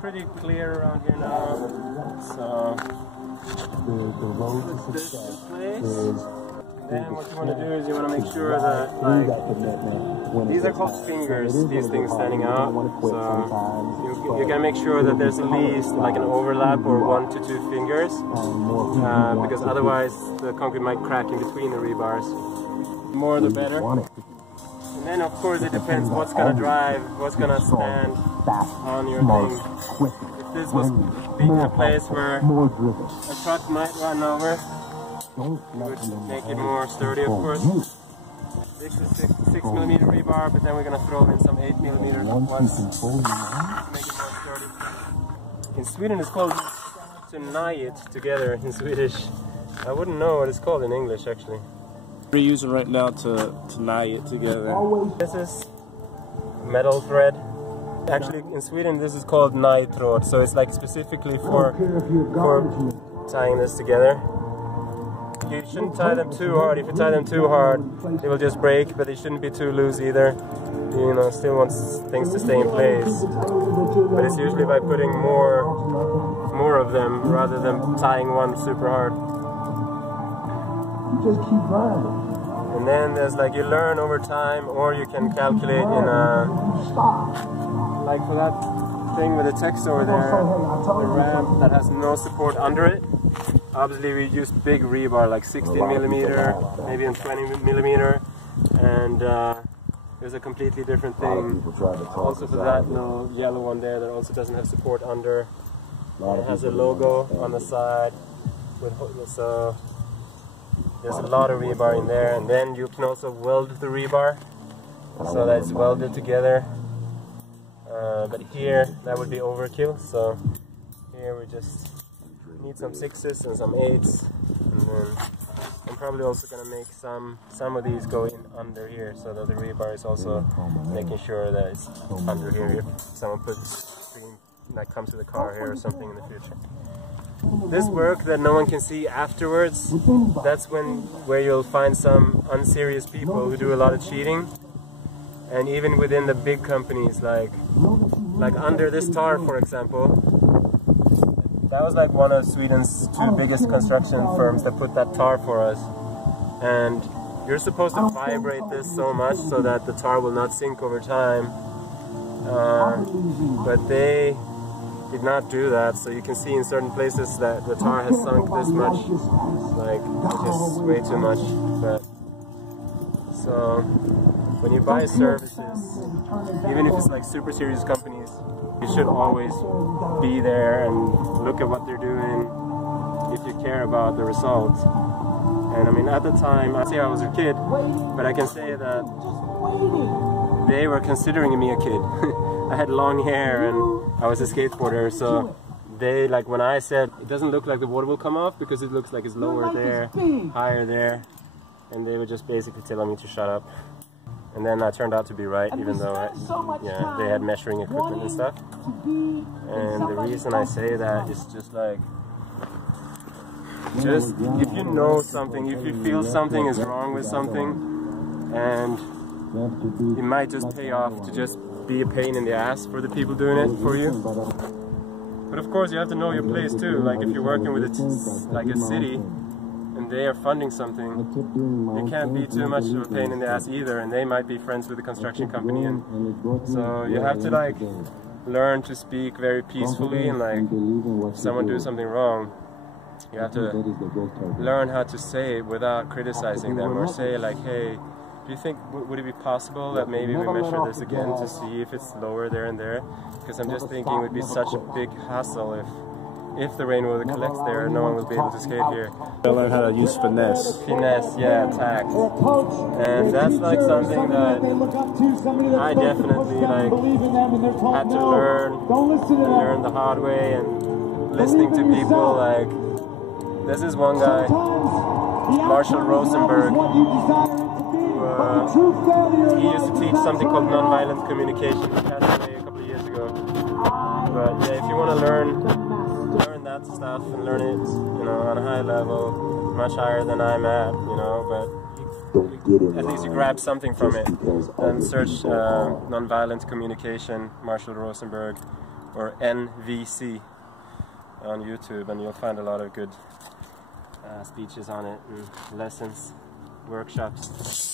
pretty clear around here now. So The road to this success place. is Then what you want to do is you want to make sure that, like, these are called fingers, these things standing out. So you can make sure that there's at least like an overlap or 1 to 2 fingers, because otherwise the concrete might crack in between the rebars. The more the better. And then of course it depends what's gonna drive, what's gonna stand on your thing. If this was being a place where a truck might run over, it would make it more sturdy, of course. This is 6mm rebar, but then we're gonna throw in some 8mm ones to make it more sturdy. In Sweden it's called to "ny" it together in Swedish. I wouldn't know what it's called in English actually. We're using right now to "ny" it together. This is metal thread. Actually in Sweden this is called "nytråd," so it's like specifically for tying this together. You shouldn't tie them too hard. If you tie them too hard, they will just break, but they shouldn't be too loose either. You know, still want things to stay in place. But it's usually by putting more of them rather than tying one super hard. Just keep riding. And then there's like, you learn over time, or you can calculate in a, like for that thing with the text over there, the ramp that has no support under it. Obviously we use big rebar, like 16mm, maybe in 20mm, and there's a completely different thing. Also for that little yellow one there that also doesn't have support under. It has a logo on the side, so there's a lot of rebar in there. And then you can also weld the rebar so that it's welded together. But here that would be overkill, so here we just need some 6s and some 8s, and then I'm probably also gonna make some of these go in under here, so that the rebar is also making sure that it's under here if someone puts screen that comes to the car here or something in the future. This work that no one can see afterwards, that's where you'll find some unserious people who do a lot of cheating. And even within the big companies, like under this tar, for example, that was like one of Sweden's 2 biggest construction firms that put that tar for us. And you're supposed to vibrate this so much so that the tar will not sink over time. But they did not do that, so you can see in certain places that the tar has sunk this much, like just way too much. But so when you buy services, even if it's like super serious companies, you should always be there and look at what they're doing if you care about the results. And I mean, at the time, I'd say I was a kid, but I can say that they were considering me a kid. I had long hair and I was a skateboarder, so they, like when I said it doesn't look like the water will come off because it looks like it's lower there, higher there, and they were just basically telling me to shut up. And then I turned out to be right, even though they had measuring equipment and stuff. And the reason I say that is just like, just if you know something, if you feel something is wrong with something, and it might just pay off to just be a pain in the ass for the people doing it for you. But of course you have to know your place too. Like if you're working with a city and they are funding something, you can't be too much of a pain in the ass either, and they might be friends with the construction company, and so you have to like learn to speak very peacefully, and like if someone does something wrong, you have to learn how to say it without criticizing them, or say like, hey, do you think, would it be possible that maybe we measure this again to see if it's lower there and there? Because I'm just thinking it would be such a big hassle if the rainwater collects there, no one will be able to skate here. They'll learn how to use finesse. Finesse, yeah, tact. And that's like something that I definitely like had to learn the hard way, and listening to people like, this is one guy, Marshall Rosenberg, he used to teach something called nonviolent communication. He passed away a couple of years ago. But yeah, if you want to learn that stuff and learn it, you know, on a high level, much higher than I'm at, you know, but at least you grab something from it. And search nonviolent communication, Marshall Rosenberg, or NVC on YouTube, and you'll find a lot of good speeches on it and lessons, workshops.